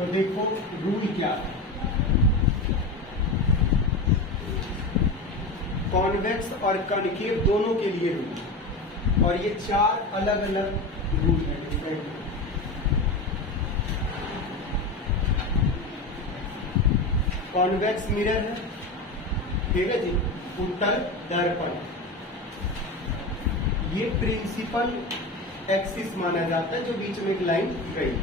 तो देखो रूल क्या है, कॉन्वेक्स और कॉनकेव दोनों के लिए रूल, और ये 4 अलग अलग रूल है डिफरेंट। कॉन्वेक्स मिरर है, ठीक है जी, उत्तल दर्पण, ये प्रिंसिपल एक्सिस माना जाता है जो बीच में एक लाइन गई।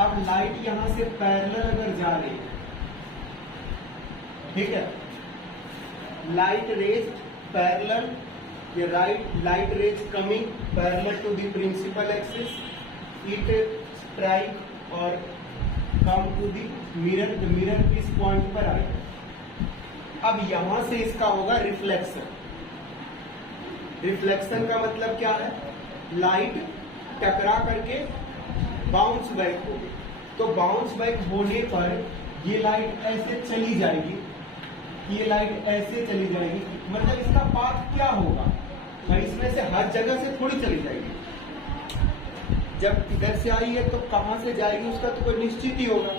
अब लाइट यहां से पैरेलल अगर जा रही है, ठीक है, लाइट रेज पैरेलल, ये light rays coming parallel to the principal axis, it strike और come to the mirror, the mirror इस पॉइंट पर आएगा। अब यहां से इसका होगा रिफ्लेक्शन। रिफ्लेक्शन का मतलब क्या है, लाइट टकरा करके बाउंस बैक होगी, तो बाउंस बैक होने पर ये लाइट ऐसे चली जाएगी, ये लाइट ऐसे चली जाएगी, मतलब इसका पाथ क्या होगा भाई, इसमें से हर जगह से थोड़ी चली जाएगी। जब इधर से आई है तो कहां से जाएगी उसका तो कोई निश्चित ही होगा,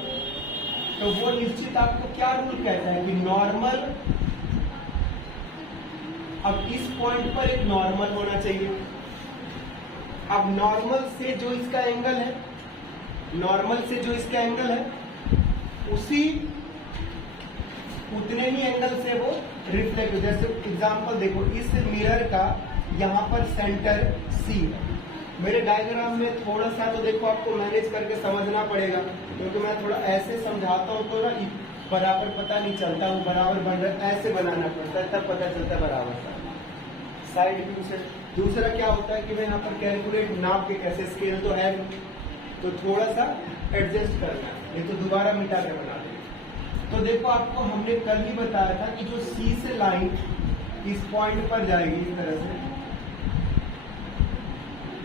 तो वो निश्चित आपको क्या रूल कहता है कि नॉर्मल, अब इस पॉइंट पर एक नॉर्मल होना चाहिए। अब नॉर्मल से जो इसका एंगल है, नॉर्मल से जो इसका एंगल है, उसी उतने ही एंगल से वो रिफ्लेक्ट, जैसे एग्जांपल देखो, इस मिरर का यहां पर सेंटर सी है। मेरे डायग्राम में थोड़ा सा तो देखो आपको मैनेज करके समझना पड़ेगा, क्योंकि मैं थोड़ा ऐसे समझाता हूं तो ना बराबर पता नहीं चलता, वो बराबर बन रहा है, ऐसे बनाना पड़ता है तब पता चलता है बराबर साइड व्यू से। दूसरा क्या होता है कि मैं यहाँ पर कैलकुलेट नाप के कैसे, स्केल तो है तो थोड़ा सा एडजस्ट करना है, ये तो दोबारा मिटा के बना देंगे। तो देखो आपको हमने कल ही बताया था कि जो सी से लाइन इस पॉइंट पर जाएगी इस तरह से,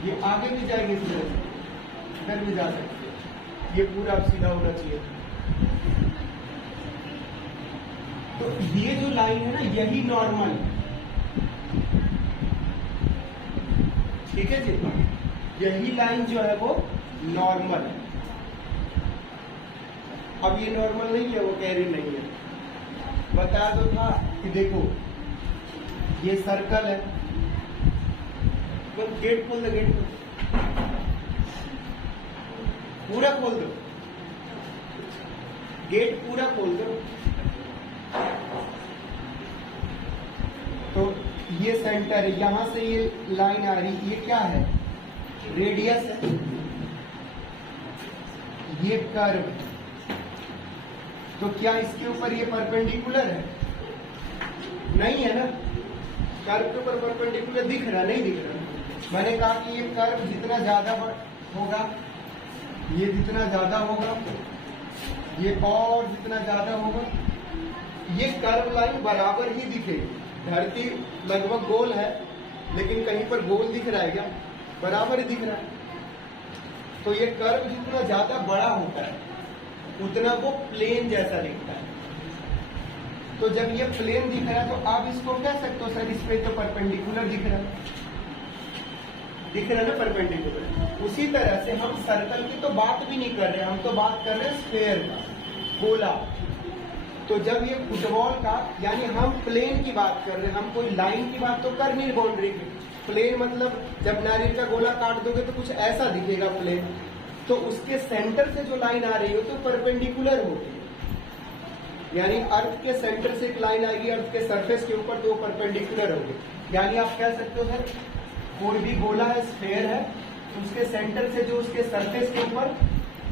ये आगे भी जाएगी इस तरह से, इधर भी जा सकती है, ये पूरा अब सीधा होना चाहिए। तो ये जो लाइन है ना, यही नॉर्मल, ठीक है जी, यही लाइन जो है वो नॉर्मल है। अब ये नॉर्मल नहीं है, वो कैरी नहीं है, बता दो था कि देखो ये सर्कल है, तो गेट खोल दो, गेट खोल पूरा खोल दो, गेट पूरा खोल दो। तो ये सेंटर है, यहां से ये लाइन आ रही, ये क्या है, रेडियस है, ये कर्व, तो क्या इसके ऊपर ये परपेंडिकुलर है, नहीं है ना, कर्व के ऊपर परपेंडिकुलर दिख रहा, नहीं दिख रहा। मैंने कहा कि ये कर्व जितना ज्यादा होगा, ये जितना ज्यादा होगा, ये और जितना ज्यादा होगा, ये कर्व लाइन बराबर ही दिखेगी। धरती लगभग गोल है, लेकिन कहीं पर गोल दिख रहा है क्या, बराबर ही दिख रहा है। तो ये कर्व जितना ज्यादा बड़ा होता है उतना वो प्लेन जैसा दिखता है। तो जब ये प्लेन दिख रहा है तो आप इसको कह सकते हो सर इस पे तो परपेंडिकुलर दिख रहा है, दिख रहा है ना परपेंडिकुलर। उसी तरह से हम सर्कल की तो बात भी नहीं कर रहे, हम तो बात कर रहे हैं स्फेयर का, गोला। तो जब ये फुटबॉल का, यानी हम प्लेन की बात कर रहे हैं, हम कोई लाइन की बात तो कर नहीं बाउंड्री की। प्लेन मतलब जब नारियल का गोला काट दोगे तो कुछ ऐसा दिखेगा प्लेन, तो उसके सेंटर से जो लाइन आ रही हो तो परपेंडिकुलर होगी, यानी अर्थ के सेंटर से एक लाइन आएगी अर्थ के सरफेस के ऊपर, तो वो परपेंडिकुलर होगी। यानी आप कह सकते हो सर कोई भी गोला है, स्फेयर है, तो उसके सेंटर से जो उसके सरफेस के ऊपर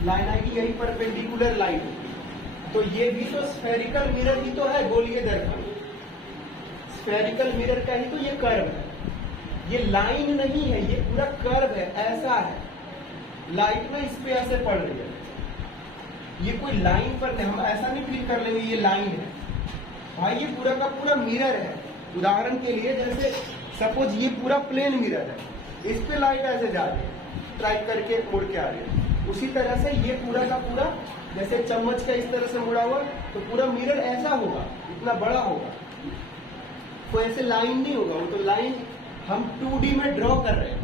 लाइन आएगी, यही परपेंडिकुलर लाइन होगी। तो ये भी तो स्फेरिकल मिरर ही तो है, गोलीय दर्पण, स्फेरिकल मिरर का ही तो ये कर्व है, ये लाइन नहीं है, ये पूरा कर्व है, ऐसा है। लाइट में इस पे ऐसे पड़ रही है, ये कोई लाइन पर नहीं, हम ऐसा नहीं फील कर लेंगे ये लाइन है भाई, ये पूरा का पूरा मिरर है। उदाहरण के लिए जैसे सपोज ये पूरा प्लेन मिरर है, इस पे लाइट ऐसे जा रही है, ट्राई करके मुड़ के आ रही है। उसी तरह से ये पूरा का पूरा जैसे चम्मच का इस तरह से मुड़ा हुआ, तो पूरा मिरर ऐसा होगा, इतना बड़ा होगा, तो ऐसे लाइन नहीं होगा। वो तो लाइन हम 2D में ड्रॉ कर रहे हैं,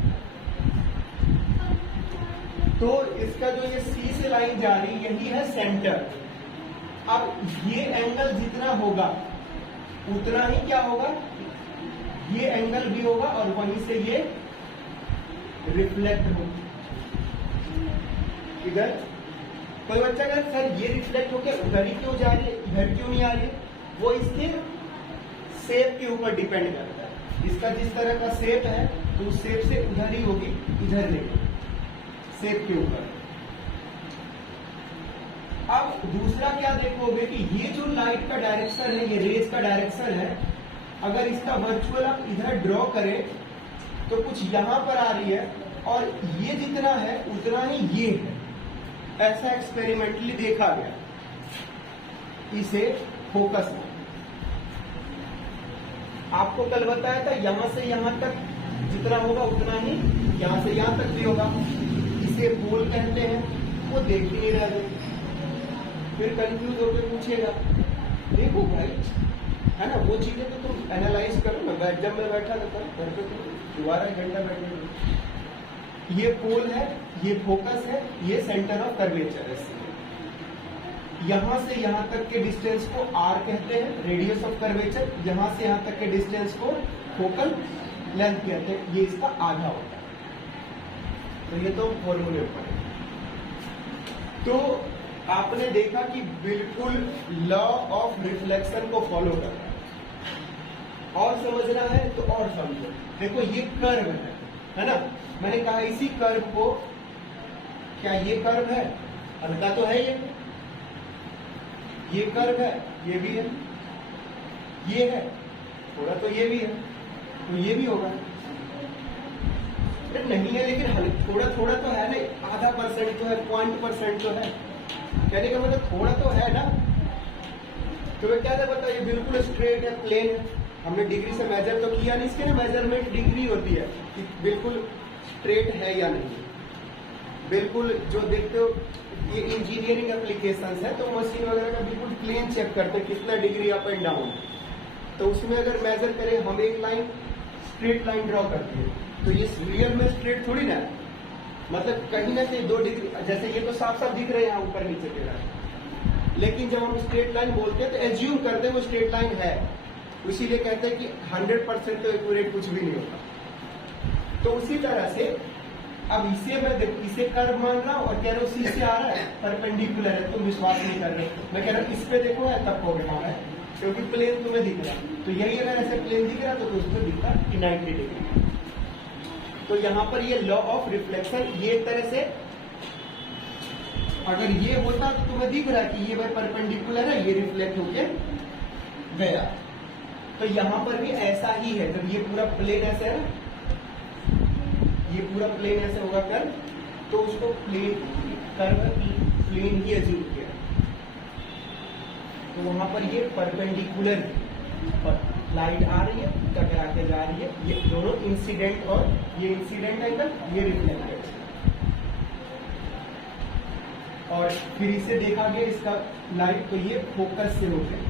तो इसका जो ये सी से लाइन जा रही यही है सेंटर। अब ये एंगल जितना होगा उतना ही क्या होगा, ये एंगल भी होगा और वहीं से ये रिफ्लेक्ट होगी इधर। कोई बच्चा कहे सर ये रिफ्लेक्ट होकर उधर ही क्यों जा रही है, इधर क्यों नहीं आ रही है? वो इसके शेप के ऊपर डिपेंड करता है। इसका जिस तरह का शेप है तो उस शेप से उधर ही होगी, इधर नहीं, शेप के ऊपर। अब दूसरा क्या देखोगे कि ये जो लाइट का डायरेक्शन है, ये रेज का डायरेक्शन है, अगर इसका वर्चुअल आप इधर ड्रॉ करें तो कुछ यहां पर आ रही है और ये जितना है उतना ही ये है। ऐसा एक्सपेरिमेंटली देखा गया। इसे फोकस में आपको कल बताया था, यहां से यहां तक जितना होगा उतना ही यहां से यहां तक भी होगा। इसे पोल कहते हैं। वो देख ही नहीं रहे, फिर कंफ्यूज होकर पूछेगा देखो भाई, है ना, वो चीजें तो तुम एनालाइज करो ना। जब मैं बैठा रहता घर पे तो दोबारा 1 घंटा बैठे। ये पोल है, ये फोकस है, ये सेंटर ऑफ कर्वेचर है। यहां से यहां तक के डिस्टेंस को आर कहते हैं, रेडियस ऑफ कर्वेचर। यहां से यहां तक के डिस्टेंस को फोकल लेंथ कहते हैं। ये इसका आधा होता है। तो ये तो फॉर्मूले पर। तो आपने देखा कि बिल्कुल लॉ ऑफ रिफ्लेक्शन को फॉलो कर रहा है। और समझना है तो और समझो। देखो ये कर्व है ना, मैंने कहा इसी कर्व को, क्या ये कर्व है? हल्का तो है ये कर्व है, ये भी है, ये है थोड़ा, तो ये भी है, तो ये भी होगा। नहीं है लेकिन थोड़ा थोड़ा तो है ना, आधा परसेंट तो है, 0.% तो है। कहने का मतलब थोड़ा तो है ना। तो मैं क्या था पता, ये बिल्कुल स्ट्रेट है, प्लेन है। हमने डिग्री से मेजर तो किया नहीं, इसके ना मेजरमेंट डिग्री होती है कि बिल्कुल स्ट्रेट है या नहीं। बिल्कुल जो देखते हो ये इंजीनियरिंग एप्लीकेशंस है, तो मशीन वगैरह का बिल्कुल प्लेन चेक करते हैं कितना डिग्री अप एंड डाउन। तो उसमें अगर मेजर करें, हम एक लाइन स्ट्रेट लाइन ड्रॉ करते हैं, तो ये रियल में स्ट्रेट थोड़ी ना है, मतलब कहीं ना कहीं 2 डिग्री, जैसे ये तो साफ साफ दिख रहे हैं यहाँ ऊपर नीचे दे रहा है। लेकिन जब हम स्ट्रेट लाइन बोलते हैं तो एज्यूम करते हैं वो स्ट्रेट लाइन है, इसीलिए कहते हैं कि 100% तो एक्यूरेट कुछ भी नहीं होता। तो उसी तरह से अब इसे मैं इसे कर्व मान रहा हूं और कह रहा हूं सी से आ रहा है, परपेंडिकुलर है, तुम विश्वास नहीं कर रहे। मैं कह रहा हूं इस पे देखो है, तब हो गया है, क्योंकि प्लेन तुम्हें दिख रहा है। तो यही अगर ऐसे प्लेन दिख रहा तो उसमें दिखता कि 90 डिग्री। तो यहां पर ये लॉ ऑफ रिफ्लेक्शन, ये एक तरह से अगर ये होता तो तुम्हें दिख रहा कि ये भाई परपेंडिकुलर है, ये रिफ्लेक्ट होके गया। तो यहां पर भी ऐसा ही है। जब ये पूरा प्लेन ऐसे है, ये पूरा प्लेन ऐसे होगा कर्व, तो उसको प्लेन कर्व प्लेन ही अज्यूम किया। तो वहां पर ये परपेंडिकुलर लाइट आ रही है, टकरा के जा रही है, ये दोनों इंसिडेंट, और ये इंसिडेंट एंगल, ये रिफ्लेक्टेड। और फिर इसे देखा गया इसका लाइट, तो ये फोकस से हो गया।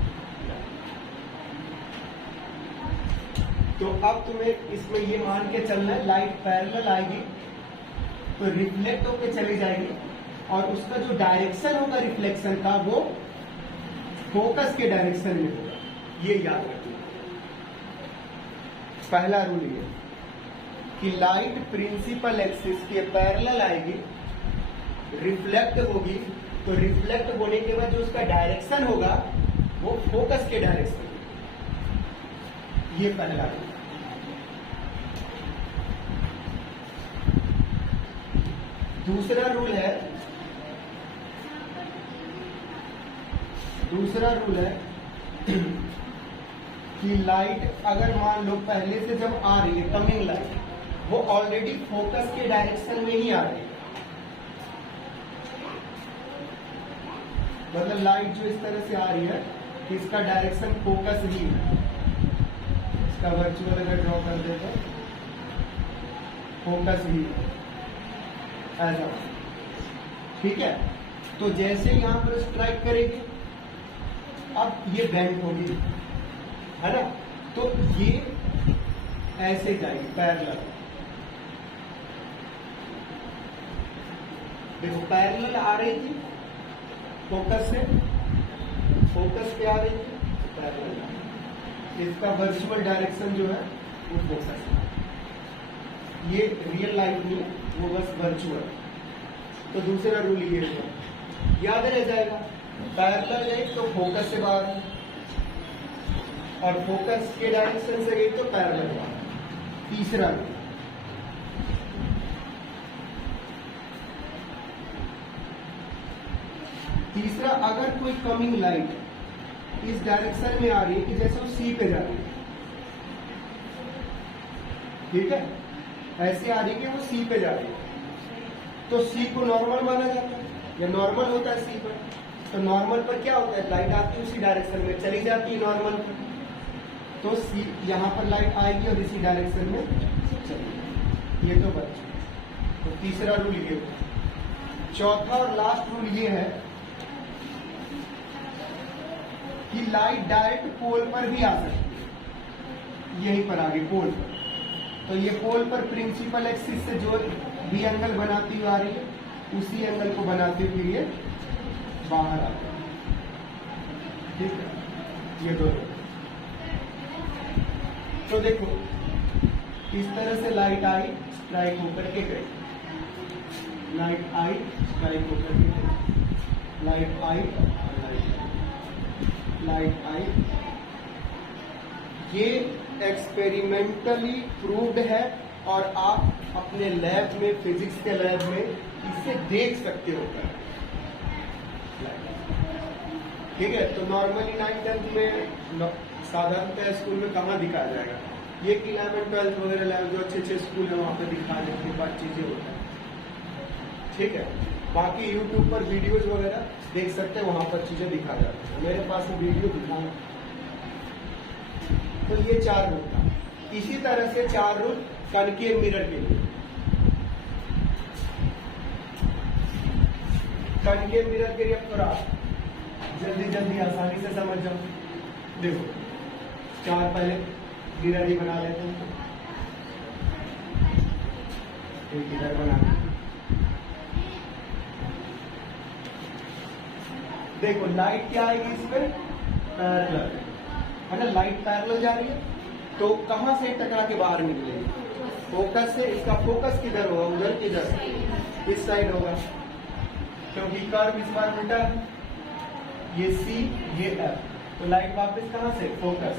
तो अब तुम्हें इसमें ये मान के चलना है, लाइट पैरेलल आएगी तो रिफ्लेक्ट होकर चली जाएगी, और उसका जो डायरेक्शन होगा रिफ्लेक्शन का वो फोकस के डायरेक्शन में होगा। ये याद रखना। पहला रूल ये कि लाइट प्रिंसिपल एक्सिस के पैरेलल आएगी, रिफ्लेक्ट होगी, तो रिफ्लेक्ट होने के बाद जो उसका डायरेक्शन होगा वो फोकस के डायरेक्शन। ये पहला रूल। दूसरा रूल है कि लाइट अगर मान लो पहले से जब आ रही है, कमिंग लाइट, वो ऑलरेडी फोकस के डायरेक्शन में ही आ रही है। मतलब लाइट जो इस तरह से आ रही है, इसका डायरेक्शन फोकस ही है। इसका वर्चुअल अगर ड्रॉ कर दे तो फोकस ही ऐसा, ठीक है। तो जैसे यहां पर स्ट्राइक करेगी, अब ये बेंड होगी, है ना, तो ये ऐसे जाएगी पैरेलल। देखो पैरेलल आ रही थी फोकस से, फोकस पे आ रही थी पैरेलल, इसका वर्चुअल डायरेक्शन जो है वो फोकस है, ये रियल लाइफ नहीं वो बस वर्चुअल। तो दूसरा रूल ये हुआ, याद रह जाएगा, पैरेलल गई तो फोकस से बाहर और फोकस के डायरेक्शन से गई तो पैरेलल बाहर। तीसरा रूल, तीसरा, अगर कोई कमिंग लाइट इस डायरेक्शन में आ रही है कि जैसे वो सी पे जा रही है, ठीक है, ऐसे आ रही है कि वो सी पे जा रही है, तो सी को नॉर्मल माना जाता है या नॉर्मल होता है सी पर। तो नॉर्मल पर क्या होता है, लाइट आती है उसी डायरेक्शन में चली जाती है नॉर्मल पर, तो सी यहां पर लाइट आएगी और इसी डायरेक्शन में चलेगी। ये तो बच, तो तीसरा रूल ये हुआ। चौथा और लास्ट रूल ये है कि लाइट डायरेक्ट पोल पर भी आ सकती है, यहीं पर आगे पोल पर। तो ये पोल पर प्रिंसिपल एक्सिस से जो भी एंगल बनाती हुई आ रही है उसी एंगल को बनाते हुए ये बाहर आता है, ठीक है, ये दोनों। तो देखो इस तरह से लाइट आई स्ट्राइक होकर के गई, लाइट आई स्ट्राइक होकर के गई, लाइट आई लाइट आई। ये एक्सपेरिमेंटली प्रूव्ड है और आप अपने लैब में, फिजिक्स के लैब में इसे देख सकते हो। ठीक है, तो नॉर्मली 9th-10th में साधारणतः स्कूल में कहाँ दिखाया जाएगा, ये कि 11th 12th वगैरह लैब जो अच्छे स्कूल है वहां पर दिखा देने के बाद चीजें होता है, ठीक है। बाकी यूट्यूब पर वीडियोज वगैरह देख सकते हैं, वहां पर चीजें दिखा जाती है। मेरे पास वीडियो दिखाना। तो ये 4 रूल था। इसी तरह से 4 रूल कनकेव मिरर के लिए। कनकेव मिरर के लिए थोड़ा जल्दी आसानी से समझ जाओ। देखो 4 पहले मिरर ही बना लेते हैं, एक इधर बना लेते हैं। देखो लाइट क्या आएगी इसमें, पैरेलल है ना, लाइट पैरेलल जा रही है तो कहां से टकरा के बाहर निकलेगी, फोकस से। इसका फोकस किधर होगा, उधर किधर, इस साइड होगा, क्योंकि कर्व इस बार उल्टा है, ये सी ये एफ, तो लाइट वापस कहां से, फोकस।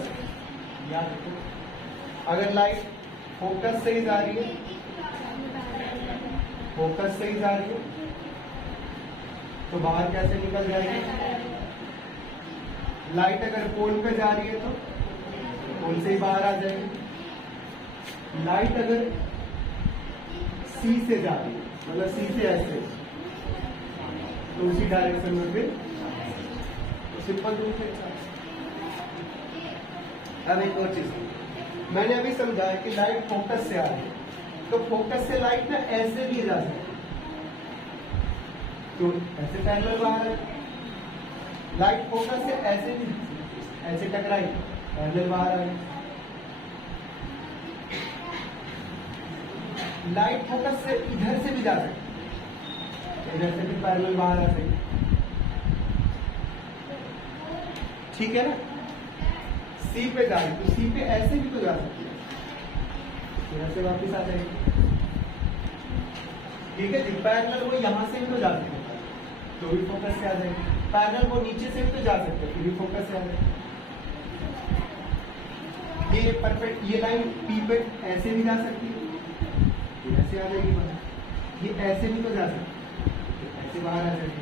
याद रखो अगर लाइट फोकस से ही जा रही है, फोकस से ही जा रही है तो बाहर कैसे निकल जाएगी। लाइट अगर पोल पे जा रही है तो पोल से ही बाहर आ जाएगी। लाइट अगर सी से जा रही है, मतलब सी से ऐसे, तो उसी डायरेक्शन में फिर तो सिंपल रूप से। अब एक और चीज मैंने अभी समझाया कि लाइट फोकस से आ रही है, तो फोकस से लाइट ना ऐसे भी जा सकती है, तो ऐसे पैरेलल बाहर है। लाइट फोकस से ऐसे भी, ऐसे टकराई, पैरेलल बाहर आ गई। लाइट फोकस से इधर से भी जा सकती, इधर से भी पैरेलल बाहर आ सकती, ठीक है ना। सी पे जा रही तो सी पे ऐसे भी तो जा सकती है, इधर से वापस आ जाएगी, ठीक है जी। पैरेलल वो यहां से भी तो जा सकती है तो भी फोकस से आ जाएगी, पैरेलल वो नीचे से भी तो जा सकते हैं तो भी फोकस से आ जाएगी। ये परफेक्ट, ये लाइन पी पे ऐसे भी जा सकती है, ऐसे आ जाएगी बाहर, ये ऐसे भी तो जा सकती है, ऐसे बाहर आ जाएगी।